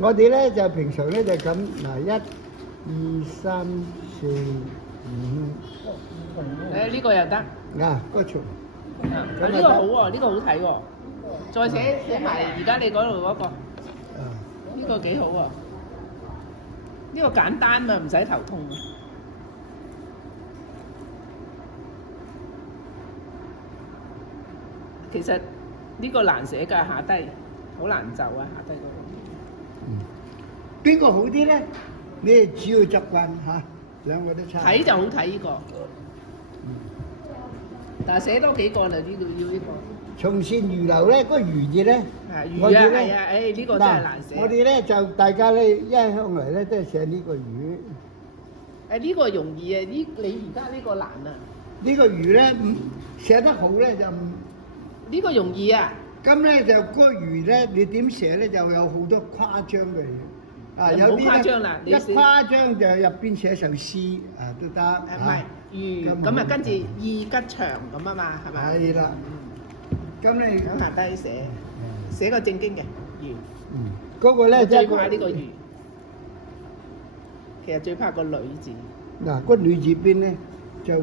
我哋咧就平常咧就咁嗱，1、2、3、4、誒呢個又得。5啊，嗰條呢個好喎，呢個好睇喎。再寫埋而家你嗰度嗰個，呢個幾好喎。呢個簡單嘛，唔使頭痛。其實呢個難寫㗎，下低好難就啊，下低嗰個。邊個好啲咧？你哋主要習慣嚇，兩個都差。睇就好睇呢個，但係寫多幾個啦，呢度要呢個。從善如流咧，嗰個如字咧，魚啊係啊，誒呢個真係難寫。我哋咧就大家咧一向嚟咧都係寫呢個魚。誒呢個容易啊，你而家呢個難啊。呢個魚咧寫得好咧就呢個容易啊。咁咧就嗰個魚咧，你點寫咧就有好多誇張嘅嘢。啊，有啲誇張啦，一誇張就入邊寫首詩啊都得。唔係魚咁啊，跟住意吉祥咁啊嘛，係咪？係啦。咁你喺下低寫個正經嘅魚。嗰個咧最怕呢個魚。其實最怕個女字。嗱，個女字邊咧就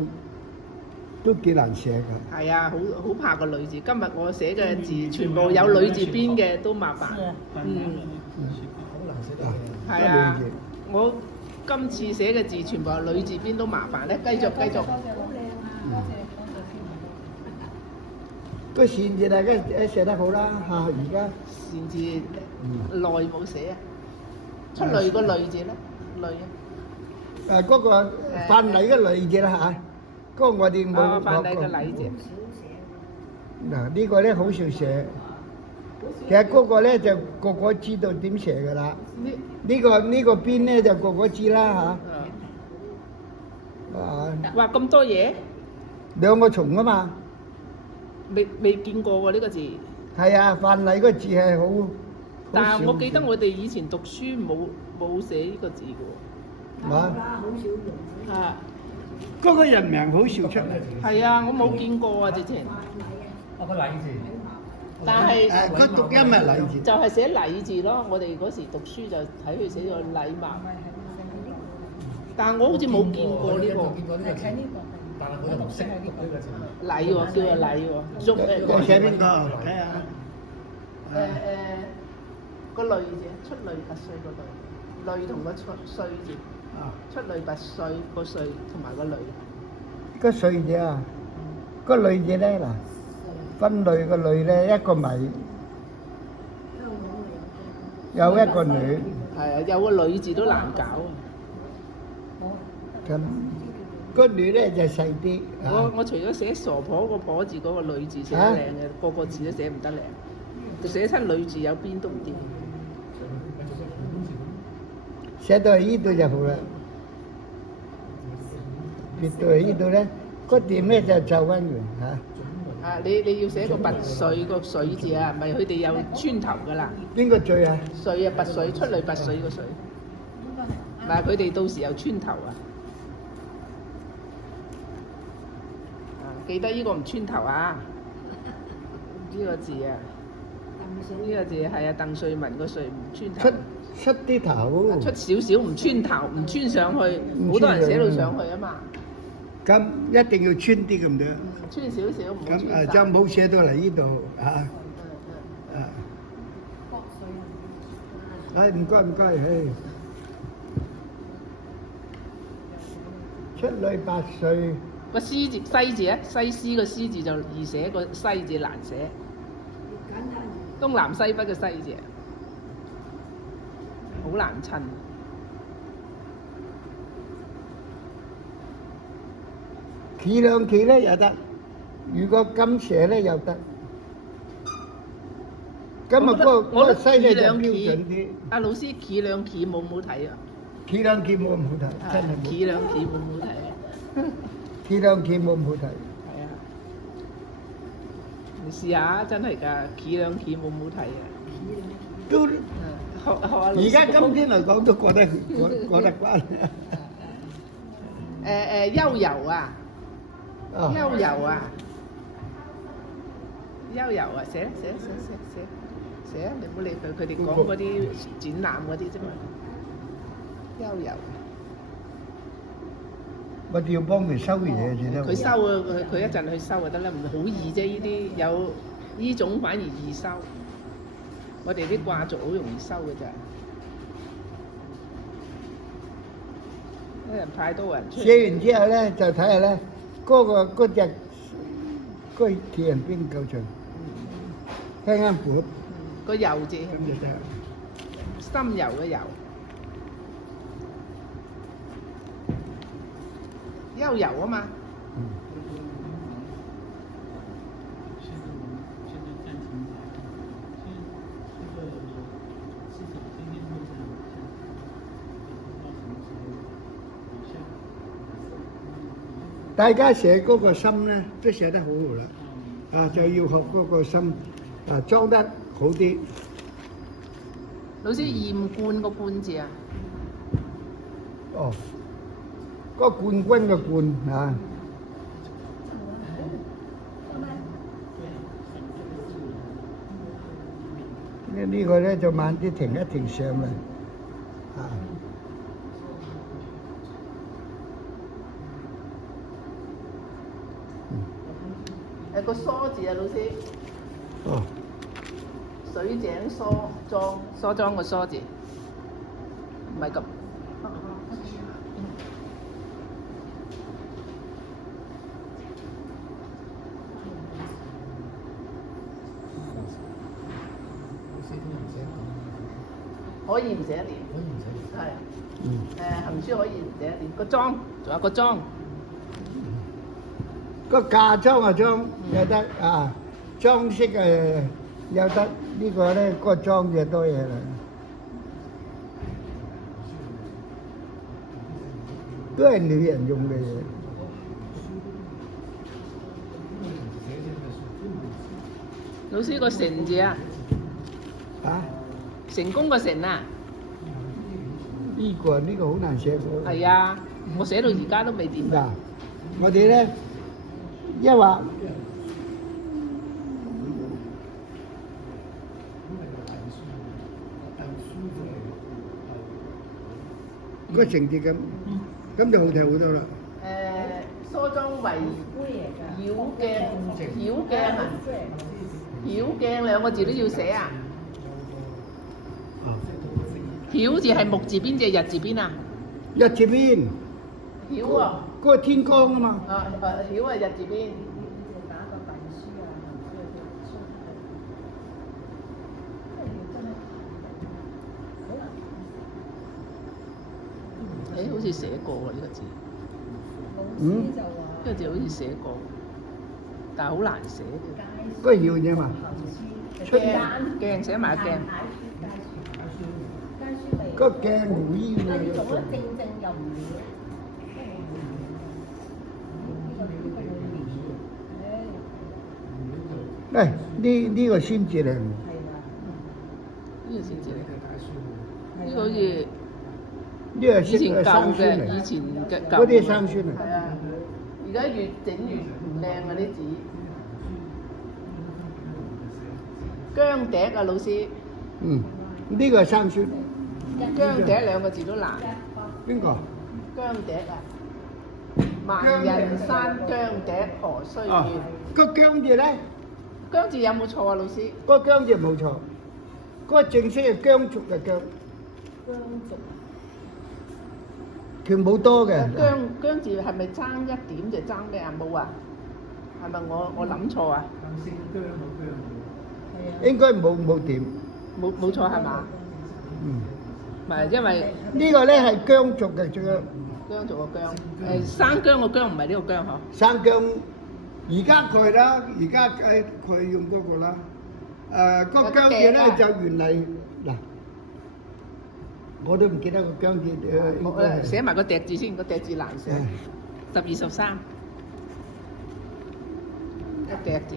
都幾難寫㗎。係啊，好怕個女字。今日我寫嘅字全部有女字邊嘅都麻煩。好難寫得嘅。係啊，我今次寫嘅字全部有女字邊都麻煩咧。繼續。個善字大家寫得好啦嚇，而家善字內冇寫啊，出類個類字咧，類啊。嗰個范蠡嘅蠡字啦嚇，嗰個我哋冇。范蠡嘅蠡字。嗱呢個咧好少寫，其實嗰個咧就個個知道點寫㗎啦。呢個邊咧就個個知啦嚇。哇咁多嘢？兩個蟲啊嘛。未見過喎呢個字。係啊，范蠡個字係好。但係我記得我哋以前讀書冇寫呢個字嘅喎。好少用。啊。嗰個人名好少出嚟。係啊，我冇見過啊，直情。個禮字。但係佢讀音係禮字。就係寫禮字咯，我哋嗰時讀書就睇佢寫咗禮貌。但係我好似冇見過呢個。見過呢個字。但係我就唔識讀呢個字。禮喎，叫做禮喎。我寫邊個？睇下。個類字，出類拔萃嗰類，類同個萃字。出類拔萃個萃同埋個類。個萃字啊，個類字咧嗱，分類個類咧一個米，有一個女。係啊，有個女字都難搞啊。咁個女咧就細啲。我除咗寫傻婆個婆字嗰個女字寫得靚嘅，個字都寫唔得靚。就寫親女字有邊都唔掂。寫到呢度就好啦。寫到呢度咧，個點咧就皺翻完嚇。啊，你要寫個拔萃個萃字啊，唔係佢哋有穿頭噶啦。邊個萃啊？萃啊，拔萃出類拔萃個萃。嗱，佢哋到時有穿頭啊。記得呢個唔穿頭啊！呢個字啊，呢個字係啊，鄧萃雯個萃唔穿頭。出啲頭。出少少唔穿頭，唔穿上去，好多人寫到上去啊嘛。咁一定要穿啲咁多。穿少少唔好穿晒。咁就冇寫到嚟呢度啊。唔該，出類拔萃。個西字啊，西施個西字就易寫，個西字難寫。東南西北嘅西字，好難襯。企兩企咧又得，如果咁寫咧又得。今日嗰個西咧就標準啲。阿老師企兩企冇唔好睇啊？企兩企冇咁好睇，真係。企兩企冇唔好睇啊！企兩企冇咁好睇。係啊，你試下真係㗎，企兩企冇唔好睇啊！都學阿老師。而家今天嚟講都覺得關。悠遊啊！悠遊啊！悠遊啊！寫。寫啊，你唔好理佢，佢哋講嗰啲展覽嗰啲啫嘛。悠遊，我哋要幫佢收嘢先得。佢收啊，佢一陣去收就得啦，唔好易啫。呢啲有呢種反而易收，我哋啲掛軸好容易收嘅咋。啲人太多人出嚟。寫完之後咧，就睇下咧，嗰隻企人邊夠長，聽啱盤。個遊字，咁就得啦。深遊嘅遊，悠遊啊嘛。嗯。大家寫嗰個心咧，都寫得好好啦。啊，就要學嗰個心，啊裝得好啲。老師驗冠個冠字啊，哦，嗰個冠軍嘅冠啊。呢個咧就慢啲停一停上嚟，啊。有個梳字啊，老師。哦。水井梳妝，梳妝個梳字，唔係咁。可以唔寫一點？係。行書可以唔寫一點？個裝，仲有個裝。個嫁妝啊裝有得啊，裝飾有得呢個咧，個裝嘅多嘢啦，都係女人用嘅嘢。老師個成字啊，啊？成功個成啊？呢個好難寫嘅。係啊，我寫到而家都未掂。嗱，我哋咧一畫。個成績咁就好睇好多啦。梳妝為繞鏡，繞鏡啊，繞鏡兩個字都要寫啊。曉字係木字邊隻日字邊啊？日字邊。曉喎。嗰個天光啊嘛。曉係日字邊。好似寫過喎呢個字。呢個字好似寫過，但係好難寫嘅。嗰個要啫嘛。鏡寫埋鏡。個鏡無依嘅。喂，呢個先至靚。呢個先至靚。呢個好似。呢個以前舊嘅，以前嘅舊。嗰啲係生酸啊。係啊，而家越整越唔靚啊啲紙。姜笛啊，老師。呢個係生酸。姜笛兩個字都難。邊個？姜笛啊！盲人山姜笛何須怨？個姜字咧？姜字有冇錯啊，老師？個姜字冇錯，嗰個正式係姜族嘅姜。姜族。佢冇多嘅。姜字係咪爭一點就爭咩啊？冇啊？係咪我諗錯啊？應該冇點。冇錯係嘛？唔係因為呢個咧係姜族嘅姜。姜族個姜，生姜個姜唔係呢個姜嗬？生姜，而家佢啦，而家佢用嗰個啦。個姜字咧就原嚟嗱。我都唔記得個姜字寫埋個笛字先，個笛字難寫。12、13，個笛字。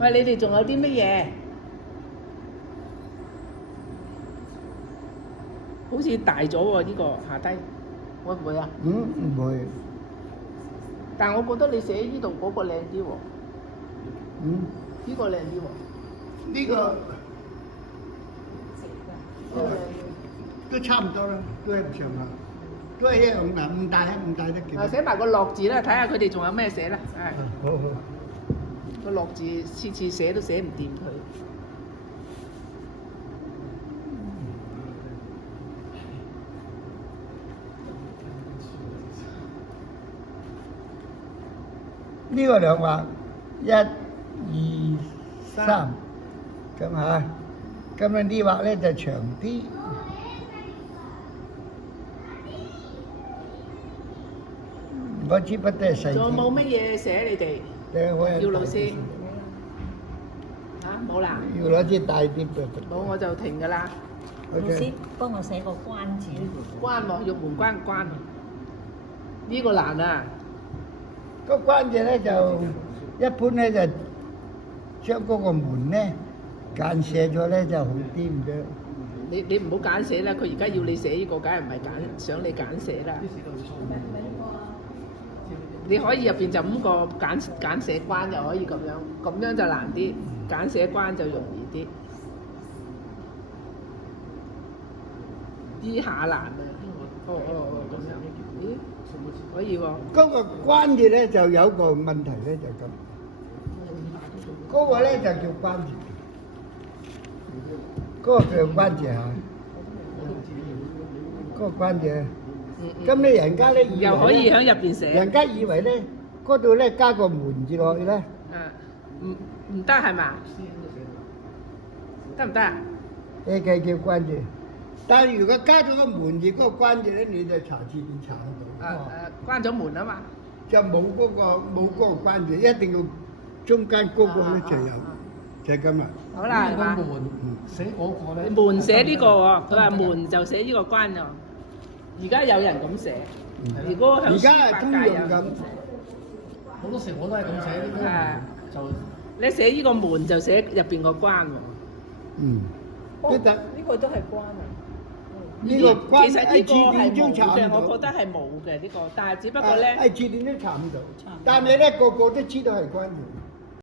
喂，你哋仲有啲乜嘢？好似大咗喎，呢個下低。會唔會啊？唔會。但係我覺得你寫呢度嗰個靚啲喎。呢個靚啲喎。呢個都差唔多啦，都係唔上下，都係一樣嗱，唔大得幾多。寫埋個樂字啦，睇下佢哋仲有咩寫啦。係。好。個樂字次次寫都寫唔掂佢。呢個兩畫1、2、3咁嚇，咁樣呢畫咧就長啲。我支筆都係細啲。仲有冇乜嘢寫你哋？姚老師嚇冇啦。要攞支大啲嘅。冇我就停㗎啦。老師幫我寫個關字。關喎，玉門關關。呢個難啊！個關字咧就一般咧就將嗰個門咧間寫咗咧就好啲唔得。你唔好揀寫啦，佢而家要你寫呢個，梗係唔係想你揀寫啦。你可以入邊就咁個揀寫關又可以咁樣，咁樣就難啲，揀寫關就容易啲。呢下難啊！哦，咁樣，咦？可以喎。嗰個關字咧就有個問題咧就咁，嗰個咧就叫關字，嗰個叫關字嚇，嗰個關字。咁你人家咧又可以喺入邊寫。人家以為咧嗰度咧加個門字落去咧。唔得係嘛？得唔得啊？呢個叫關字，但係如果加咗個門字嗰個關字咧，你就查字典查得到。關咗門啊嘛。就冇嗰個關字，一定要中間嗰個咧就有，就係咁啦。好啦，係嘛？門寫嗰個咧。門寫呢個喎，佢話門就寫呢個關喎。而家有人咁寫，如果向書法界有人咁寫，好多時我都係咁寫呢個就。你寫呢個門就寫入邊個關喎。呢個都係關啊。呢個關其實呢個係冇嘅，我覺得係冇嘅呢個，但係只不過咧，字典都查唔到，但係咧個個都知道係關字。